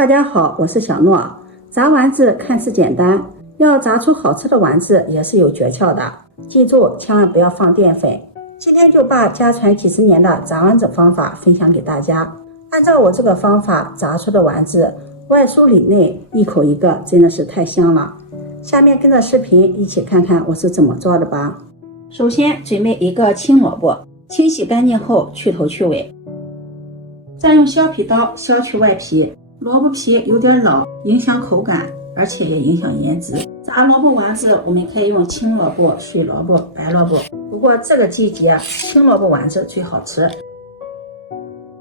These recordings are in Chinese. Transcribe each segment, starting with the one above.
大家好，我是小诺。炸丸子看似简单，要炸出好吃的丸子也是有诀窍的。记住，千万不要放淀粉。今天就把家传几十年的炸丸子方法分享给大家。按照我这个方法炸出的丸子，外酥里内，一口一个，真的是太香了。下面跟着视频一起看看我是怎么做的吧。首先准备一个青萝卜，清洗干净后去头去尾，再用削皮刀削去外皮。萝卜皮有点老，影响口感，而且也影响颜值。炸萝卜丸子我们可以用青萝卜、水萝卜、白萝卜，不过这个季节青萝卜丸子最好吃。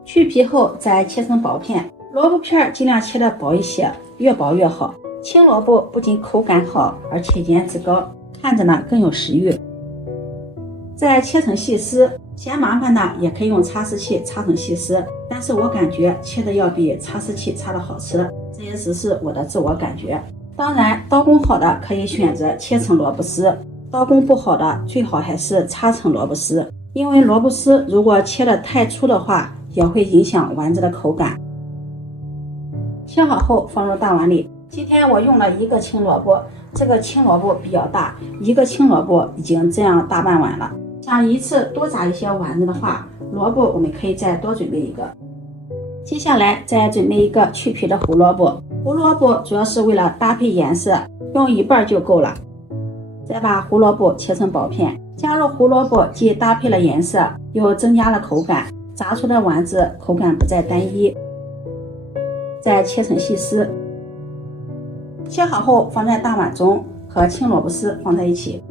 去皮后再切成薄片，萝卜片尽量切得薄一些，越薄越好。青萝卜不仅口感好，而且颜值高，看着呢更有食欲。再切成细丝，嫌麻烦的也可以用擦丝器擦成细丝，但是我感觉切的要比擦丝器擦的好吃，这也只是我的自我感觉。当然刀工好的可以选择切成萝卜丝，刀工不好的最好还是擦成萝卜丝，因为萝卜丝如果切的太粗的话，也会影响丸子的口感。切好后放入大碗里，今天我用了一个青萝卜，这个青萝卜比较大，一个青萝卜已经这样大半碗了。想一次多炸一些丸子的话，萝卜我们可以再多准备一个。接下来再准备一个去皮的胡萝卜，胡萝卜主要是为了搭配颜色，用一半就够了。再把胡萝卜切成薄片，加入胡萝卜既搭配了颜色，又增加了口感，炸出的丸子口感不再单一。再切成细丝，切好后放在大碗中，和青萝卜丝放在一起。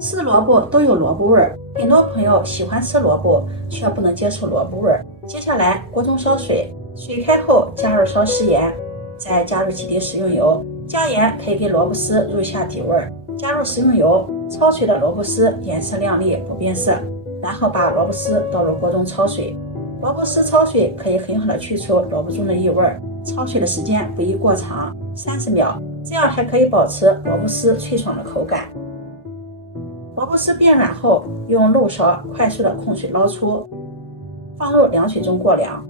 是萝卜都有萝卜味儿，很多朋友喜欢吃萝卜，却不能接受萝卜味儿。接下来锅中烧水，水开后加入少食盐，再加入几滴食用油。加盐可以给萝卜丝入下底味儿。加入食用油，焯水的萝卜丝颜色亮丽不变色，然后把萝卜丝倒入锅中焯水。萝卜丝焯水可以很好的去除萝卜中的异味，焯水的时间不宜过长，30秒，这样还可以保持萝卜丝脆爽的口感。萝卜丝变软后，用漏勺快速的控水捞出，放入凉水中过凉。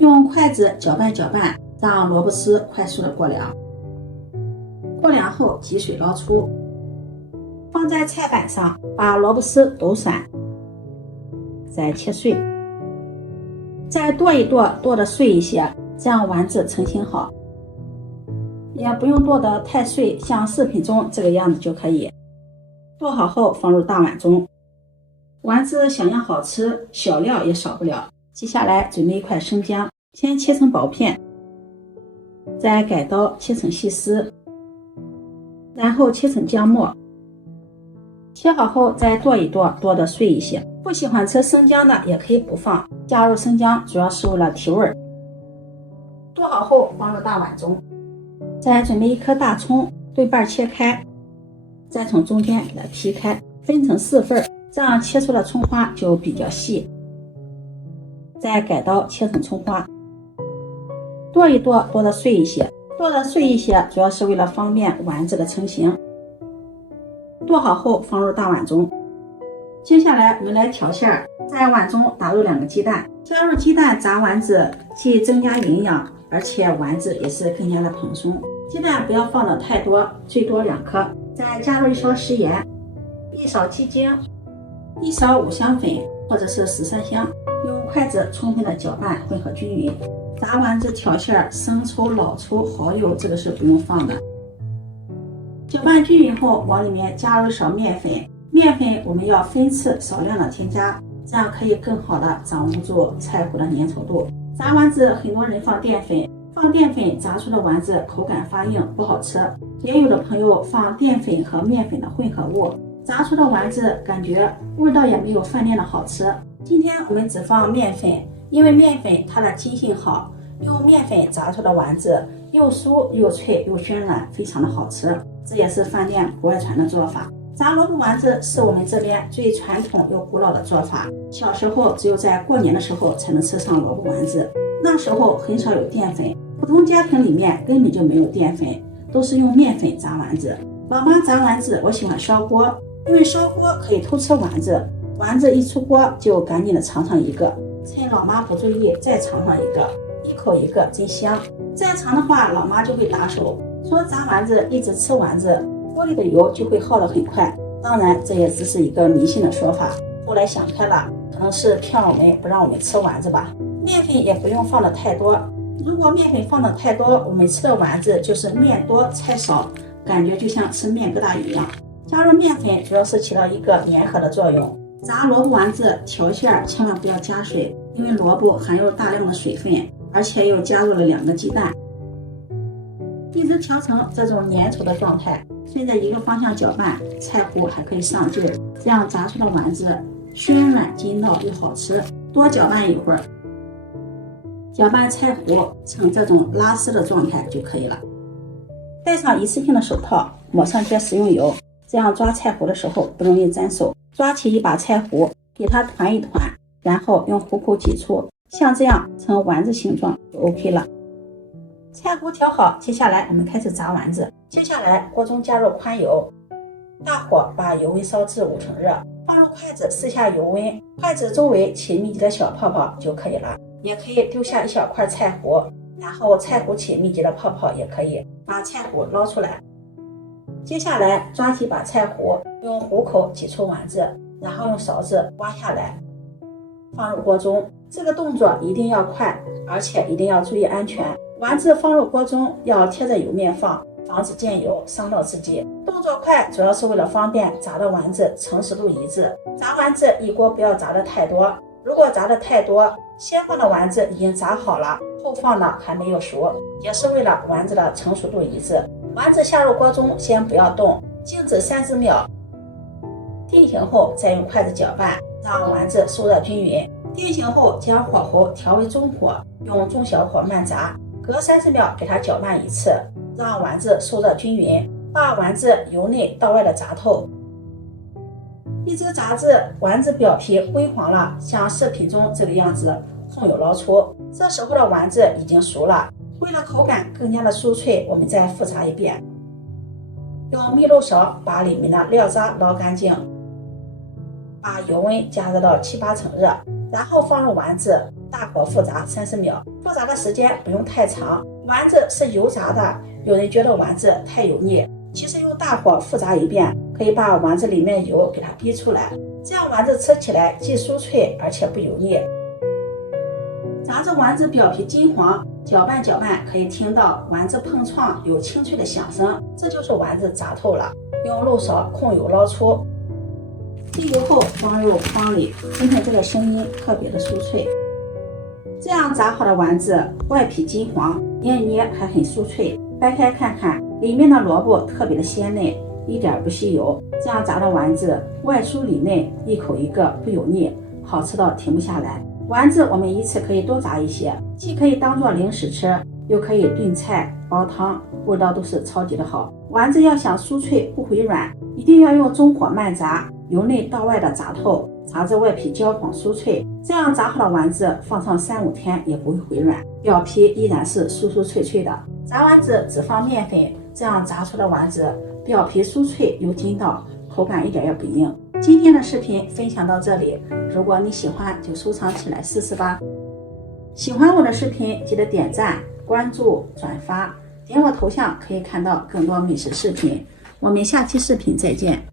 用筷子搅拌搅拌，让萝卜丝快速的过凉。过凉后挤水捞出，放在菜板上，把萝卜丝抖散，再切碎，再剁一剁，剁得碎一些，这样丸子成型好。也不用剁得太碎，像视频中这个样子就可以。剁好后放入大碗中，丸子想要好吃，小料也少不了。接下来准备一块生姜，先切成薄片，再改刀切成细丝，然后切成姜末。切好后再剁一剁，剁得碎一些。不喜欢吃生姜的也可以不放，加入生姜主要是为了提味。剁好后放入大碗中，再准备一颗大葱，对半切开，再从中间给它劈开，分成4份，这样切出的葱花就比较细。再改刀切成葱花，剁一剁，剁得碎一些。剁得碎一些主要是为了方便丸子的成型。剁好后放入大碗中，接下来我们来调馅，在碗中打入2个鸡蛋。加入鸡蛋炸丸子既增加营养，而且丸子也是更加的蓬松。鸡蛋不要放的太多，最多2颗。再加入1勺食盐，1勺鸡精，1勺五香粉或者是13香，用筷子充分的搅拌混合均匀。炸丸子调馅，生抽、老抽、蚝油这个是不用放的。搅拌均匀后，往里面加入1勺面粉，面粉我们要分次少量的添加，这样可以更好的掌握住菜糊的粘稠度。炸丸子很多人放淀粉，放淀粉炸出的丸子口感发硬不好吃，也有的朋友放淀粉和面粉的混合物，炸出的丸子感觉味道也没有饭店的好吃。今天我们只放面粉，因为面粉它的筋性好，用面粉炸出的丸子又酥又脆又暄软，非常的好吃。这也是饭店不外传的做法。炸萝卜丸子是我们这边最传统又古老的做法，小时候只有在过年的时候才能吃上萝卜丸子，那时候很少有淀粉，普通家庭里面根本就没有淀粉，都是用面粉炸丸子。老妈炸丸子我喜欢烧锅，因为烧锅可以偷吃丸子，丸子一出锅就赶紧的尝上一个，趁老妈不注意再尝上一个，一口一个真香。再长的话，老妈就会打手，说炸丸子一直吃丸子，锅里的油就会耗得很快。当然，这也只是一个迷信的说法。后来想开了，可能是骗我们不让我们吃丸子吧。面粉也不用放的太多，如果面粉放的太多，我们吃的丸子就是面多菜少，感觉就像吃面疙瘩一样。加入面粉主要是起到一个粘合的作用。炸萝卜丸子调馅千万不要加水，因为萝卜含有大量的水分，而且又加入了2个鸡蛋，一直调成这种粘稠的状态，顺着一个方向搅拌，菜糊还可以上劲儿，这样炸出的丸子暄软筋道又好吃。多搅拌一会儿，搅拌菜糊成这种拉丝的状态就可以了。戴上一次性的手套，抹上些食用油，这样抓菜糊的时候不容易沾手。抓起一把菜糊，给它团一团，然后用虎口挤出，像这样成丸子形状就 OK 了。菜糊调好，接下来我们开始炸丸子。接下来锅中加入宽油，大火把油温烧至5成热，放入筷子试下油温，筷子周围起密集的小泡泡就可以了。也可以丢下一小块菜糊，然后菜糊起密集的泡泡也可以，把菜糊捞出来。接下来抓几把菜糊，用虎口挤出丸子，然后用勺子挖下来，放入锅中。这个动作一定要快，而且一定要注意安全。丸子放入锅中要贴着油面放，防止溅油伤到自己。动作快主要是为了方便炸的丸子成熟度一致。炸丸子一锅不要炸的太多，如果炸的太多，先放的丸子已经炸好了，后放的还没有熟，也是为了丸子的成熟度一致。丸子下入锅中，先不要动，静止30秒，定型后再用筷子搅拌，让丸子受热均匀。定型后将火候调为中火，用中小火慢炸，隔30秒给它搅拌一次，让丸子受热均匀，把丸子由内到外的炸透。一直炸至丸子表皮灰黄了，像视频中这个样子，控油捞出，这时候的丸子已经熟了。为了口感更加的酥脆，我们再复炸一遍，用熨斗勺把里面的料渣捞干净，把油温加热到7、8成热，然后放入丸子，大火复炸30秒。复炸的时间不用太长，丸子是油炸的，有人觉得丸子太油腻，其实用大火复炸一遍，可以把丸子里面油给它逼出来，这样丸子吃起来既酥脆而且不油腻。炸至丸子表皮金黄，搅拌搅拌可以听到丸子碰撞有清脆的响声，这就是丸子炸透了。用漏勺控油捞出，进油后放入筐里，听听这个声音特别的酥脆。这样炸好的丸子外皮金黄，捏一捏还很酥脆，掰开看看，里面的萝卜特别的鲜嫩，一点不吸油。这样炸的丸子外酥里嫩，一口一个不油腻，好吃到停不下来。丸子我们一次可以多炸一些，既可以当做零食吃，又可以炖菜煲汤，味道都是超级的好。丸子要想酥脆不回软，一定要用中火慢炸，由内到外的炸透，炸至外皮焦黄酥脆。这样炸好的丸子放上3、5天也不会回软，表皮依然是酥酥脆脆的。炸丸子只放面粉，这样炸出的丸子表皮酥脆又筋道，口感一点也不硬。今天的视频分享到这里，如果你喜欢就收藏起来试试吧。喜欢我的视频记得点赞、关注、转发，点我头像可以看到更多美食视频。我们下期视频再见。